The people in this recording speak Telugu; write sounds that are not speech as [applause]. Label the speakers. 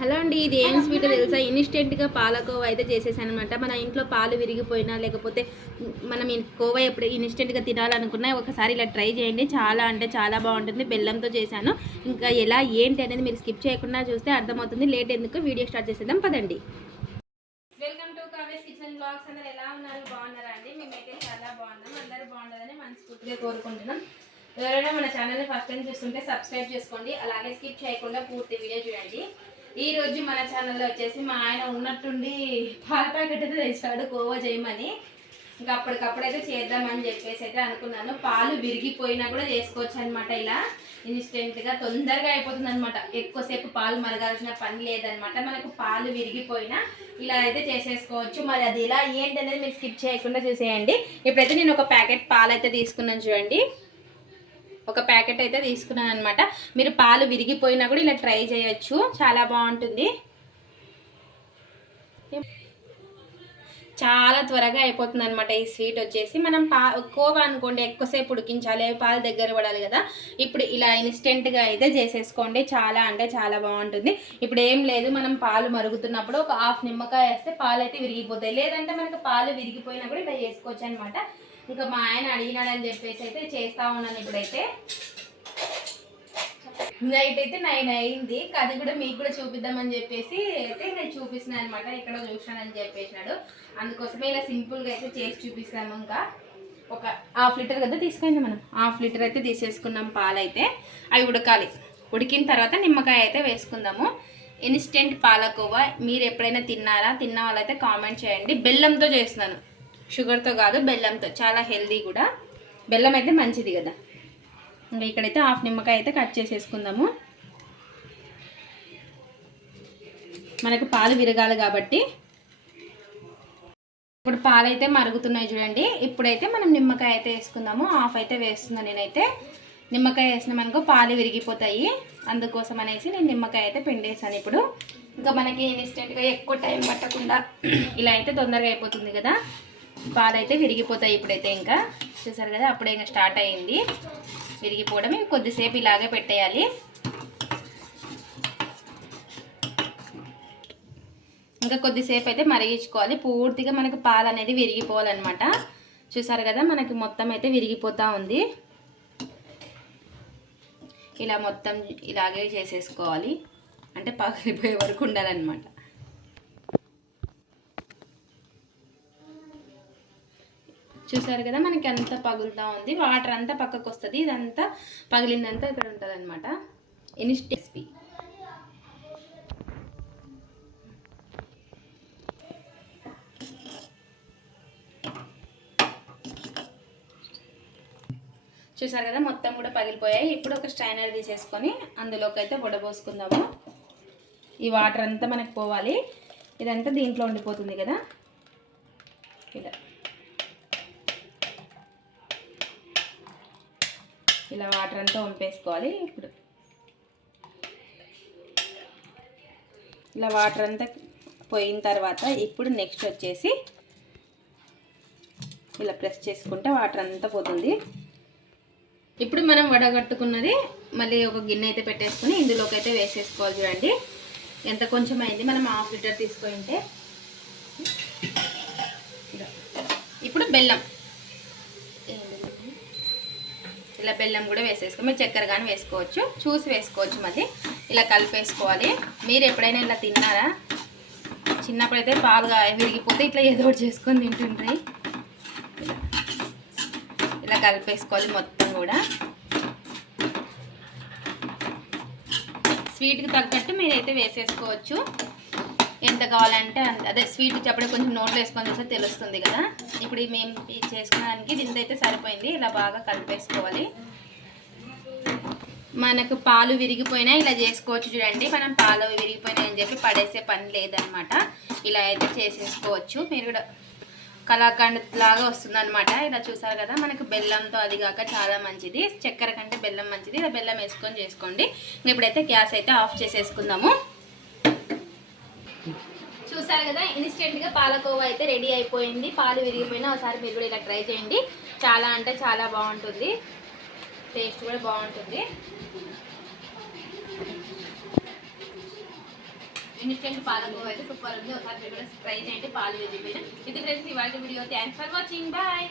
Speaker 1: హలో అండి ఇది ఏం స్వీట్ తెలుసా? ఇన్స్టెంట్గా పాలకోవా అయితే చేసేసాను అనమాట మన ఇంట్లో పాలు విరిగిపోయినా లేకపోతే మనం కోవా ఎప్పుడు ఇన్స్టెంట్గా తినాలనుకున్నా ఒకసారి ఇలా ట్రై చేయండి. చాలా అంటే చాలా బాగుంటుంది. బెల్లంతో చేశాను. ఇంకా ఎలా ఏంటి అనేది మీరు స్కిప్ చేయకుండా చూస్తే అర్థమవుతుంది. లేట్ ఎందుకు? వీడియో స్టార్ట్ చేసేద్దాం. పదండి. Welcome to Kave's kitchen blogs. అందరు ఎలా ఉన్నారు? బాగున్నారా అండి? మేమైతే చాలా బాగున్నాం. అందరూ బాగుండాలని మనస్ఫూర్తిగా కోరుకుంటున్నాం. ఎవరైనా మన ఛానల్ని ఫస్ట్ టైం చూస్తుంటే సబ్స్క్రైబ్ చేసుకోండి. అలాగే స్కిప్ చేయకుండా పూర్తి వీడియో చూడండి. ఈ రోజు మన ఛానల్లో వచ్చేసి మా ఆయన ఉన్నట్టుండి పాల ప్యాకెట్ అయితే తెచ్చాడు కోవా చేయమని ఇంకా అప్పటికప్పుడైతే చేద్దామని చెప్పేసి అయితే అనుకున్నాను. పాలు విరిగిపోయినా కూడా చేసుకోవచ్చు అనమాట ఇలా. ఇన్స్టెంట్గా తొందరగా అయిపోతుంది అనమాట ఎక్కువసేపు పాలు మరగాల్సిన పని లేదనమాట మనకు పాలు విరిగిపోయినా ఇలా అయితే చేసేసుకోవచ్చు. మరి అది ఇలా ఏంటి అనేది మీరు స్కిప్ చేయకుండా చూసేయండి. ఇప్పుడైతే నేను ఒక ప్యాకెట్ పాలు అయితే తీసుకున్నాను చూడండి. ఒక ప్యాకెట్ అయితే తీసుకున్నాను అనమాట మీరు పాలు విరిగిపోయినా కూడా ఇలా ట్రై చేయొచ్చు. చాలా బాగుంటుంది. చాలా త్వరగా అయిపోతుంది అనమాట ఈ స్వీట్ వచ్చేసి. మనం పా కోవా అనుకోండి ఎక్కువసేపు ఉడికించాలి అవి పాలు దగ్గర పడాలి కదా. ఇప్పుడు ఇలా ఇన్స్టెంట్గా అయితే చేసేసుకోండి. చాలా అంటే చాలా బాగుంటుంది. ఇప్పుడు ఏం లేదు మనం పాలు మరుగుతున్నప్పుడు ఒక హాఫ్ నిమ్మకాయ వేస్తే పాలు అయితే విరిగిపోతాయి. లేదంటే మనకు పాలు విరిగిపోయినా కూడా ఇలా చేసుకోవచ్చు అనమాట ఇంకా మా ఆయన అడిగినాడని చెప్పేసి అయితే చేస్తా ఉన్నాను ఇప్పుడైతే. నైట్ అయితే నైన్ అయింది. అది కూడా మీకు కూడా చూపిద్దామని చెప్పేసి అయితే నేను చూపిస్తున్నాను అనమాట ఎక్కడో చూసానని చెప్పేసినాడు. అందుకోసమే ఇలా సింపుల్గా అయితే చేసి చూపిస్తాము ఇంకా. ఒక హాఫ్ లీటర్ కదా తీసుకుంది మనం. హాఫ్ లీటర్ అయితే తీసేసుకున్నాం పాలైతే. అవి ఉడకాలి. ఉడికిన తర్వాత నిమ్మకాయ అయితే వేసుకుందాము. ఇన్స్టెంట్ పాలకోవా. మీరు ఎప్పుడైనా తిన్నారా? తిన్న వాళ్ళైతే కామెంట్ చేయండి. బెల్లంతో చేస్తున్నాను. షుగర్తో కాదు బెల్లంతో. చాలా హెల్దీ కూడా. బెల్లం అయితే మంచిది కదా. ఇంకా ఇక్కడైతే హాఫ్ నిమ్మకాయ అయితే కట్ చేసేసుకుందాము. మనకు పాలు విరగాలి కాబట్టి. ఇప్పుడు పాలు అయితే మరుగుతున్నాయి చూడండి. ఇప్పుడైతే మనం నిమ్మకాయ అయితే వేసుకుందాము. హాఫ్ అయితే వేస్తున్నాను నేనైతే. నిమ్మకాయ వేసినామనుకో పాలు విరిగిపోతాయి. అందుకోసం అనేసి నేను నిమ్మకాయ అయితే పిండేసాను ఇప్పుడు. ఇంకా మనకి ఇన్స్టెంట్గా ఎక్కువ టైం పట్టకుండా [clears throat] ఇలా అయితే తొందరగా అయిపోతుంది కదా. పాలైతే విరిగిపోతాయి ఇప్పుడైతే ఇంకా. చూసారు కదా అప్పుడే ఇంకా స్టార్ట్ అయ్యింది విరిగిపోవడం కొద్దిసేపు ఇలాగే పెట్టేయాలి. ఇంకా కొద్దిసేపు అయితే మరిగించుకోవాలి. పూర్తిగా మనకి పాలు అనేది విరిగిపోవాలన్నమాట. చూసారు కదా మనకి మొత్తం అయితే విరిగిపోతూ ఉంది. ఇలా మొత్తం ఇలాగే చేసేసుకోవాలి. అంటే పగిలిపోయే వరకు ఉండాలన్నమాట. చూసారు కదా మనకి అంతా పగులుతూ ఉంది వాటర్ అంతా పక్కకు వస్తుంది ఇదంతా పగిలిందంతా ఇక్కడ ఉంటుంది అనమాట ఇన్స్టెస్పీ చూసారు కదా మొత్తం కూడా పగిలిపోయాయి. ఇప్పుడు ఒక స్ట్రైనర్ తీసేసుకొని అందులోకి అయితే వడబోసుకుందాము ఈ వాటర్ అంతా మనకు పోవాలి. ఇదంతా దీంట్లో ఉండిపోతుంది కదా. ఇలా. ఇలా వాటర్ అంతా వంపేసుకోవాలి ఇప్పుడు. ఇలా వాటర్ అంతా పోయిన తర్వాత ఇప్పుడు నెక్స్ట్ వచ్చేసి ఇలా ప్రెస్ చేసుకుంటే వాటర్ అంతా పోతుంది. ఇప్పుడు మనం వడగట్టుకున్నది మళ్ళీ ఒక గిన్నె అయితే పెట్టేసుకొని ఇందులోకి అయితే వేసేసుకోవాలి చూడండి. ఎంత కొంచెం అయింది మనం హాఫ్ లీటర్ తీసుకుంటే. ఇప్పుడు బెల్లం. ఇలా బెల్లం కూడా వేసేసుకో మీరు చక్కెర కానీ వేసుకోవచ్చు చూసి వేసుకోవచ్చు మళ్ళీ. ఇలా కలిపేసుకోవాలి. మీరు ఎప్పుడైనా ఇలా తిన్నారా? చిన్నప్పుడైతే పాలుగా విరిగిపోతే ఇట్లా ఏదో ఒకటి చేసుకొని తింటుండ్రి. ఇలా కలిపేసుకోవాలి మొత్తం కూడా. స్వీట్కి తగ్గట్టు మీరైతే వేసేసుకోవచ్చు. ఎంత కావాలంటే అదే స్వీట్ చెప్పడే కొంచెం నోట్లో వేసుకొని చూస్తే తెలుస్తుంది కదా. ఇప్పుడు మేము చేసుకోవడానికి దీంతో అయితే సరిపోయింది. ఇలా బాగా కలిపేసుకోవాలి. మనకు పాలు విరిగిపోయినా ఇలా చేసుకోవచ్చు చూడండి. మనం పాలు విరిగిపోయినాయి అని చెప్పి పడేసే పని లేదనమాట ఇలా అయితే చేసేసుకోవచ్చు. మీరు కూడా కళాఖండ్ లాగా వస్తుందనమాట ఇలా చూసారు కదా మనకు బెల్లంతో అది కాక చాలా మంచిది. చక్కెర కంటే బెల్లం మంచిది. ఇలా బెల్లం వేసుకొని చేసుకోండి. ఇప్పుడైతే గ్యాస్ అయితే ఆఫ్ చేసేసుకుందాము. చూసారు కదా ఇన్స్టెంట్గా పాలకోవా అయితే రెడీ అయిపోయింది. పాలు విరిగిపోయినా ఒకసారి మీరు కూడా ఇలా ట్రై చేయండి. చాలా అంటే చాలా బాగుంటుంది. టేస్ట్ కూడా బాగుంటుంది. ఇన్స్టెంట్ పాలకోవా అయితే సూపర్ ఉంది. ఒకసారి మీరు కూడా ట్రై చేయండి. పాలు విరిగిపోయినా. ఇది ఫ్రెండ్స్ ఇవాళ video. Thanks for watching bye